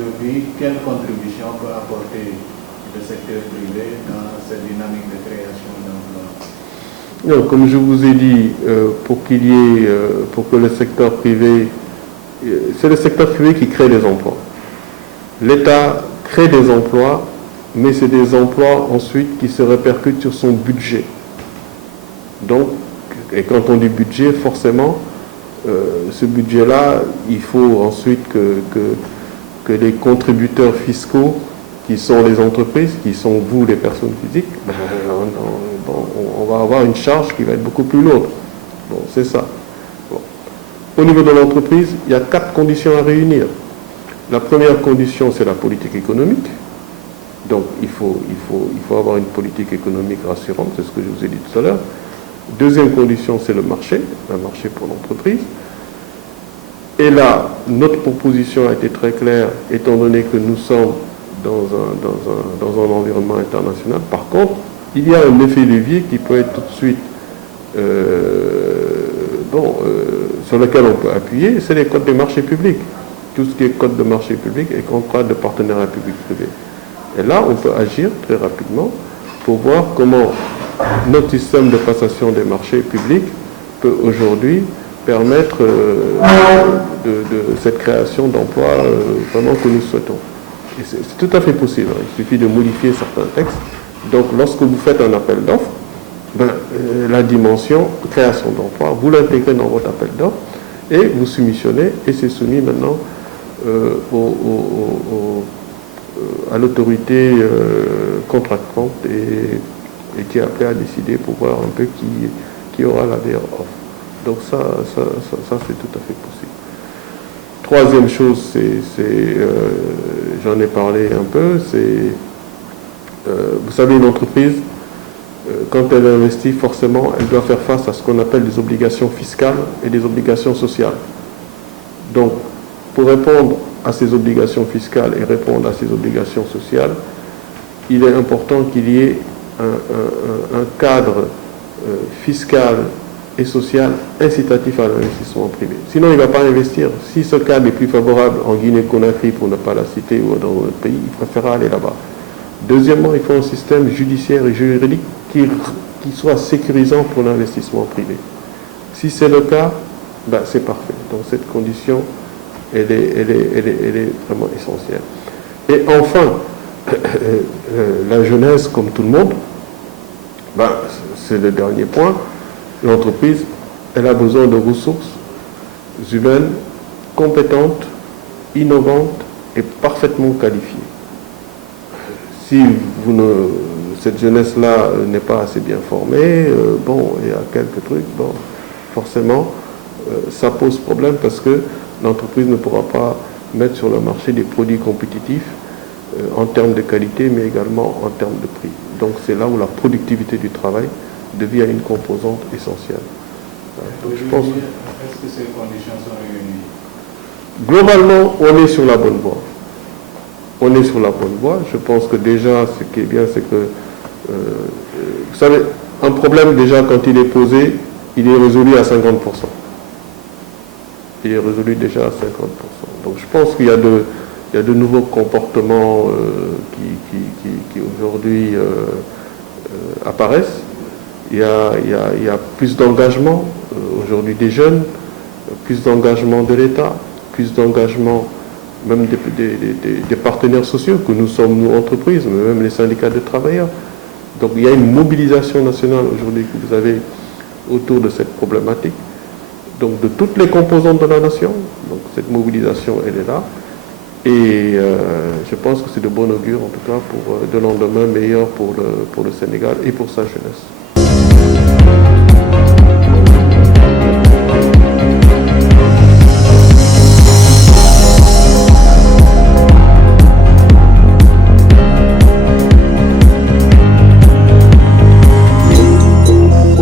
aujourd'hui, quelle contribution peut apporter le secteur privé dans cette dynamique de création d'emplois? Non, comme je vous ai dit, pour que le secteur privé, c'est le secteur privé qui crée des emplois. L'État crée des emplois, mais c'est des emplois ensuite qui se répercutent sur son budget. Donc, et quand on dit budget, forcément, ce budget-là, il faut ensuite que les contributeurs fiscaux, qui sont les entreprises, qui sont vous, les personnes physiques, on va avoir une charge qui va être beaucoup plus lourde. Bon, c'est ça. Bon. Au niveau de l'entreprise, il y a 4 conditions à réunir. La première condition, c'est la politique économique. Donc, il faut avoir une politique économique rassurante, c'est ce que je vous ai dit tout à l'heure. Deuxième condition, c'est le marché pour l'entreprise. Et là, notre proposition a été très claire, étant donné que nous sommes dans un environnement international. Par contre, il y a un effet levier qui peut être tout de suite, sur lequel on peut appuyer, c'est les codes des marchés publics. Tout ce qui est code de marché public et contrat de partenariat public-privé. Et là, on peut agir très rapidement pour voir comment notre système de passation des marchés publics peut aujourd'hui permettre de cette création d'emplois vraiment que nous souhaitons. Et c'est tout à fait possible. Il suffit de modifier certains textes. Donc, lorsque vous faites un appel d'offres, la dimension création d'emplois, vous l'intégrez dans votre appel d'offres et vous soumissionnez et c'est soumis maintenant à l'autorité contractante et qui est appelée à décider pour voir un peu qui aura la meilleure offre. Donc ça c'est tout à fait possible. Troisième chose, j'en ai parlé un peu, vous savez, une entreprise, quand elle investit, forcément, elle doit faire face à ce qu'on appelle des obligations fiscales et des obligations sociales. Donc, pour répondre à ces obligations fiscales et répondre à ces obligations sociales, il est important qu'il y ait un cadre fiscal et social incitatif à l'investissement privé. Sinon, il ne va pas investir. Si ce cadre est plus favorable en Guinée-Conakry, pour ne pas la citer, ou dans notre pays, il préférera aller là-bas. Deuxièmement, il faut un système judiciaire et juridique qui soit sécurisant pour l'investissement privé. Si c'est le cas, c'est parfait. Donc cette condition, elle est vraiment essentielle. Et enfin, la jeunesse, comme tout le monde, c'est le dernier point. L'entreprise, elle a besoin de ressources humaines compétentes, innovantes et parfaitement qualifiées. Si cette jeunesse-là n'est pas assez bien formée, il y a quelques trucs, forcément, ça pose problème parce que l'entreprise ne pourra pas mettre sur le marché des produits compétitifs en termes de qualité, mais également en termes de prix. Donc c'est là où la productivité du travail devient une composante essentielle. Donc, je pense, est-ce que ces conditions sont réunies? Globalement, on est sur la bonne voie. On est sur la bonne voie. Je pense que déjà, ce qui est bien, c'est que, vous savez, un problème déjà, quand il est posé, il est résolu à 50%. Il est résolu déjà à 50%. Donc je pense qu'il y a de nouveaux comportements qui aujourd'hui apparaissent. Il y a plus d'engagement aujourd'hui des jeunes, plus d'engagement de l'État, plus d'engagement même des partenaires sociaux que nous sommes, nous, entreprises, mais même les syndicats de travailleurs. Donc il y a une mobilisation nationale aujourd'hui que vous avez autour de cette problématique. Donc de toutes les composantes de la nation. Donc cette mobilisation, elle est là. Et je pense que c'est de bon augure, en tout cas, pour de lendemain meilleur pour le Sénégal et pour sa jeunesse.